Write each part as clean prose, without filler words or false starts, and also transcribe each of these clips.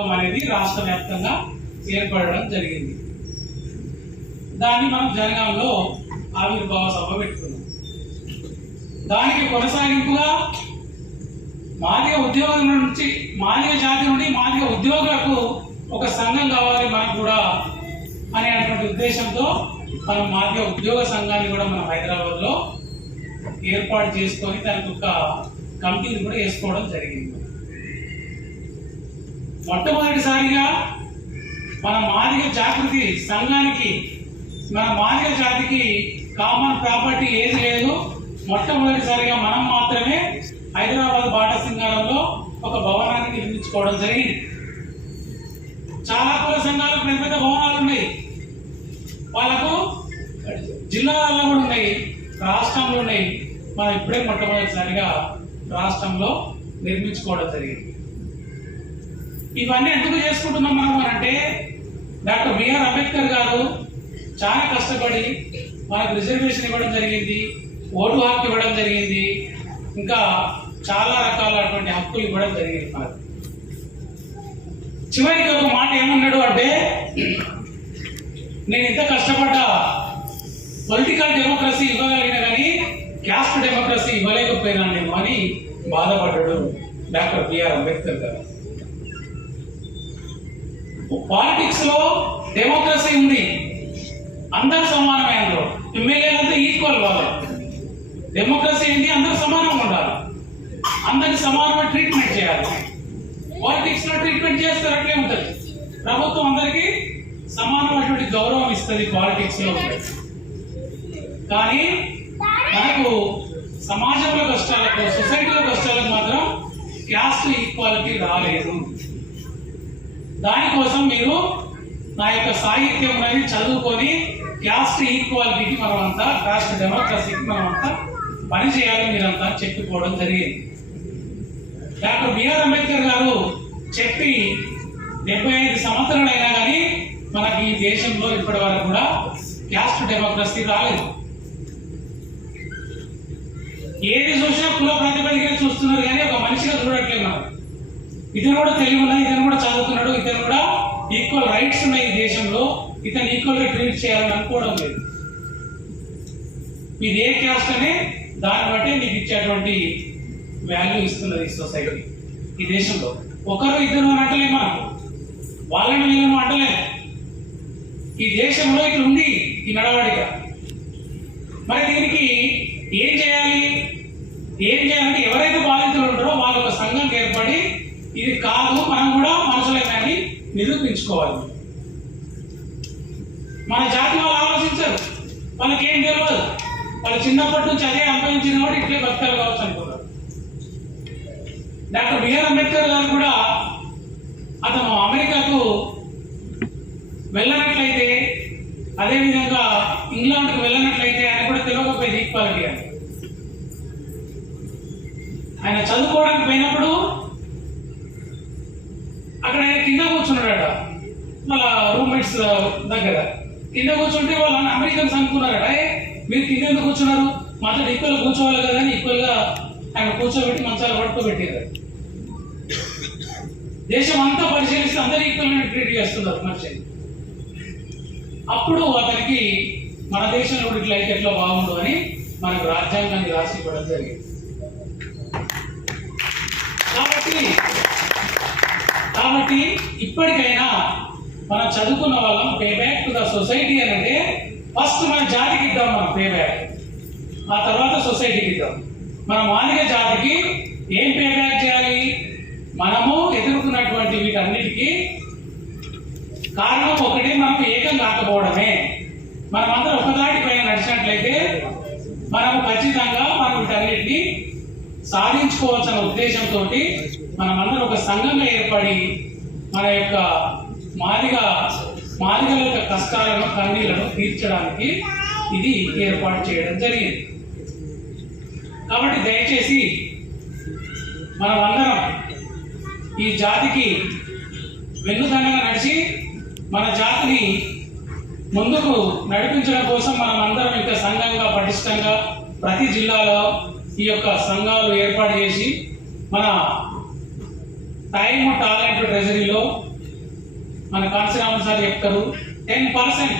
అనేది రాష్ట్ర వ్యాప్తంగా ఏర్పడడం జరిగింది. దాన్ని మనం జనగాంలో ఆవిర్భావ సభ పెట్టుకున్నాం. దానికి కొనసాగింపుగా మాదిగ ఉద్యోగం నుంచి మాదిగ జాతి నుండి మాదిగ ఉద్యోగులకు ఒక సంఘం కావాలి మనకు కూడా అనేటువంటి ఉద్దేశంతో మనం మాదిగ ఉద్యోగ సంఘాన్ని కూడా మనం హైదరాబాద్లో ఏర్పాటు చేసుకొని దానికి ఒక కమిటీని కూడా వేసుకోవడం జరిగింది. మొట్టమొదటిసారిగా మన మాదిగ జాగృతి సంఘానికి మన మాదిగ జాతికి కామన్ ప్రాపర్టీ ఏది లేదు. మొట్టమొదటిసారిగా మనం మాత్రమే హైదరాబాద్ బాటా సింగారంలో ఒక భవనాన్ని నిర్మించుకోవడం జరిగింది. చాలా కుల సంఘాలు పెద్ద పెద్ద భవనాలు ఉన్నాయి, వాళ్ళకు జిల్లాలలో కూడా ఉన్నాయి, రాష్ట్రంలో ఉన్నాయి. మనం ఇప్పుడే మొట్టమొదటిసారిగా రాష్ట్రంలో నిర్మించుకోవడం జరిగింది. ఇవన్నీ ఎందుకు చేసుకుంటున్నాం మనం అంటే, డాక్టర్ బిఆర్ అంబేద్కర్ గారు చాలా కష్టపడి మనకు రిజర్వేషన్ ఇవ్వడం జరిగింది, ఓటు హక్కు ఇవ్వడం జరిగింది, ఇంకా చాలా రకాలైనటువంటి హక్కులు ఇవ్వడం జరిగింది. మనకు చివరికి ఒక మాట ఏమన్నాడు అంటే, నేను ఇంత కష్టపడ్డా పొలిటికల్ డెమోక్రసీ ఇవ్వగలిగిన కానీ క్యాస్ట్ డెమోక్రసీ ఇవ్వలేకపోయినా నేను అని బాధపడ్డాడు డాక్టర్ బిఆర్ అంబేద్కర్ గారు. పాలిటిక్స్ లో డెమోక్రసీ ఉంది, అందరు సమానమే, అందులో ఎమ్మెల్యేలంతా ఈక్వల్. వాళ్ళు డెమోక్రసీ ఏంటి, అందరు సమానంగా ఉండాలి, అందరికి సమానమైన ట్రీట్మెంట్ చేయాలి. పాలిటిక్స్ లో ట్రీట్మెంట్ చేస్తారు, అట్లే ఉంటుంది. ప్రభుత్వం అందరికీ సమానమైనటువంటి గౌరవం ఇస్తుంది పాలిటిక్స్ లో. కానీ మనకు సమాజంలో కష్టాలకు, సొసైటీలో కష్టాలకు మాత్రం క్యాస్ట్ ఈక్వాలిటీ రాలేదు. దానికోసం మీరు నా యొక్క సాహిత్యం అనేది చదువుకొని క్యాస్ట్ ఈక్వాలిటీకి మనమంతా, క్యాస్ట్ డెమోక్రసీకి మనమంతా పనిచేయాలి మీరంతా చెప్పుకోవడం జరిగింది. డాక్టర్ బిఆర్ అంబేద్కర్ గారు చెప్పి 75 సంవత్సరాలు అయినా కానీ మనకి ఈ దేశంలో ఇప్పటి వరకు కూడా క్యాస్ట్ డెమోక్రసీ రాలేదు. ఏది చూసినా కుల ప్రాతిపదికన చూస్తున్నారు కానీ ఒక మనిషిగా చూడట్లేదు. మనం ఇతను కూడా తెలివి ఉన్నది, ఇతను కూడా చదువుతున్నాడు, ఇతను కూడా ఈక్వల్ రైట్స్ ఉన్నాయి ఈ దేశంలో, ఇతను ఈక్వల్ గా ట్రీట్ చేయాలని అనుకోవడం లేదు. ఇది ఏ క్యాస్ట్ అనే దాన్ని బట్టి మీకు ఇచ్చేటువంటి వాల్యూ ఇస్తున్నది ఈ సొసైటీ. ఈ దేశంలో ఒకరు ఇద్దరు అని అంటలేము, మనం వాళ్ళని వీళ్ళను అంటలేము. ఈ దేశంలో ఇట్లా ఉంది ఈ నడవడిక. మరి దీనికి ఏం చేయాలి? ఏం చేయాలంటే ఎవరైతే బాధితులు ఉంటారో వాళ్ళు ఒక సంఘం ఏర్పడి ఇది కాదు మనం కూడా మనుషులేనని నిరూపించుకోవాలి. మన జాతి వాళ్ళు ఆలోచించరు, వాళ్ళకి ఏం తెలియదు. వాళ్ళు చిన్నప్పటి నుంచి అదే అనుభవించిన వాడు ఇట్లే బతకాలి కావచ్చు అనుకున్నారు. డాక్టర్ బిఆర్ అంబేద్కర్ గారు కూడా అతను అమెరికాకు వెళ్ళనట్లయితే, అదేవిధంగా ఇంగ్లాండ్కు వెళ్ళనట్లయితే ఆయన కూడా తెలియకపోయేది ఈక్వాలిటీ అని. ఆయన చదువుకోవడానికి పోయినప్పుడు అక్కడ ఆయన కింద కూర్చున్నాడట, వాళ్ళ రూమ్మేట్స్ దగ్గర కింద కూర్చుంటే వాళ్ళని అమెరికన్స్ అనుకున్నారట. మీరు కింద ఎందుకు కూర్చున్నారు, మాతో ఈక్వల్ కూర్చోవాలి కదా అని ఈక్వల్ గా ఆయన కూర్చోబెట్టి మంచాలు పట్టుకోబెట్టారు. దేశం అంతా పరిశీలిస్తే అందరు ఈక్వల్ ట్రీట్ చేస్తున్నారు మనిషిని. అప్పుడు అతనికి మన దేశంలో ఇట్లా అయితే ఎట్లా బాగుండు అని మనకు రాజ్యాంగాన్ని రాసి ఇవ్వడం జరిగింది. కాబట్టి ఇప్పటికైనా మనం చదువుకున్న వాళ్ళం pay back to the society అని అంటే ఫస్ట్ మన జాతికి ఇద్దాం, మనం పే బ్యాక్, ఆ తర్వాత సొసైటీకి ఇద్దాం. మన మాదిగ జాతికి ఏం పే బ్యాక్ చేయాలి? మనము ఎదుర్కొన్నటువంటి వీటన్నిటికీ కారణం ఒకటి, మనకు ఏకం కాకపోవడమే. మనమందరం ఒకదాటి పైన నడిచినట్లయితే మనము ఖచ్చితంగా మనం వీటన్నిటిని సాధించుకోవాల్సిన ఉద్దేశంతో మనమందరం ఒక సంఘంగా ఏర్పడి మన యొక్క మాదిగల యొక్క కష్టాలను, కన్నీళ్లను తీర్చడానికి ఇది ఏర్పాటు చేయడం జరిగింది. కాబట్టి దయచేసి మనమందరం ఈ జాతికి వెన్నుదన్నగా నడిచి మన జాతిని ముందుకు నడిపించడం కోసం మనం అందరం ఇంకా సంఘంగా పటిష్టంగా ప్రతి జిల్లాలో ఈ యొక్క సంఘాలు ఏర్పాటు చేసి మన టైం టాలెంట్ ట్రెజరీలో మన కాంశీరామన్ సార్ చెప్తారు 10%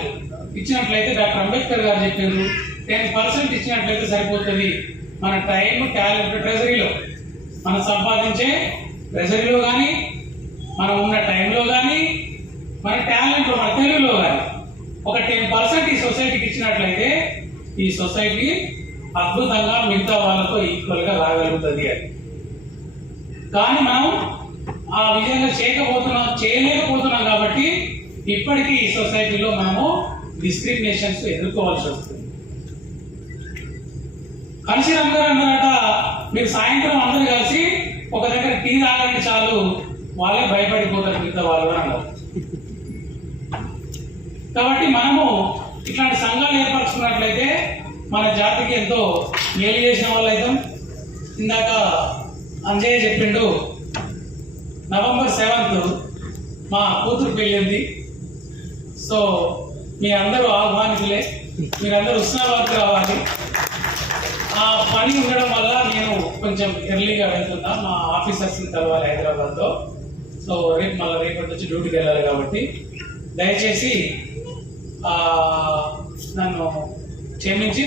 ఇచ్చినట్లయితే, డాక్టర్ అంబేద్కర్ గారు చెప్పారు 10% ఇచ్చినట్లయితే సరిపోతుంది. మన టైం టాలెంట్ ట్రెజరీలో మనం సంపాదించే ట్రెజరీలో కానీ, మనం ఉన్న టైంలో కానీ, మన టాలెంట్లో మన తెలుగులో కానీ ఒక 10% ఈ సొసైటీకి ఇచ్చినట్లయితే ఈ సొసైటీ అద్భుతంగా మిగతా వాళ్ళతో ఈక్వల్గా రాగలుగుతుంది అని. కానీ మనం ఆ విధంగా చేయలేకపోతున్నాం కాబట్టి ఇప్పటికీ ఈ సొసైటీలో మనము డిస్క్రిమినేషన్స్ ఎదుర్కోవాల్సి వస్తుంది. కాంశీరామ్ గారు అన్నారట, మీరు సాయంత్రం అందరూ కలిసి ఒక దగ్గర టీ తాగండి చాలు, వాళ్ళే భయపడిపోతారు మిగతా వాళ్ళు అని అన్నారు. కాబట్టి మనము ఇట్లాంటి సంఘాలు ఏర్పరచుకున్నట్లయితే మన జాతికి ఎంతో మేలు చేసిన వాళ్ళు అవుతాం. ఇందాక అంజయ్య చెప్పిండు, November 7th మా కూతురు పెళ్ళింది. సో మీరందరూ ఆహ్వానితులే, మీరందరూ హుస్నాబాద్కి రావాలి. ఆ పని ఉండడం వల్ల నేను కొంచెం ఎర్లీగా వెళ్తున్నా, మా ఆఫీసర్స్ని కలవాలి హైదరాబాద్లో. సో రేపటి నుంచి డ్యూటీకి వెళ్ళాలి కాబట్టి దయచేసి నన్ను క్షమించి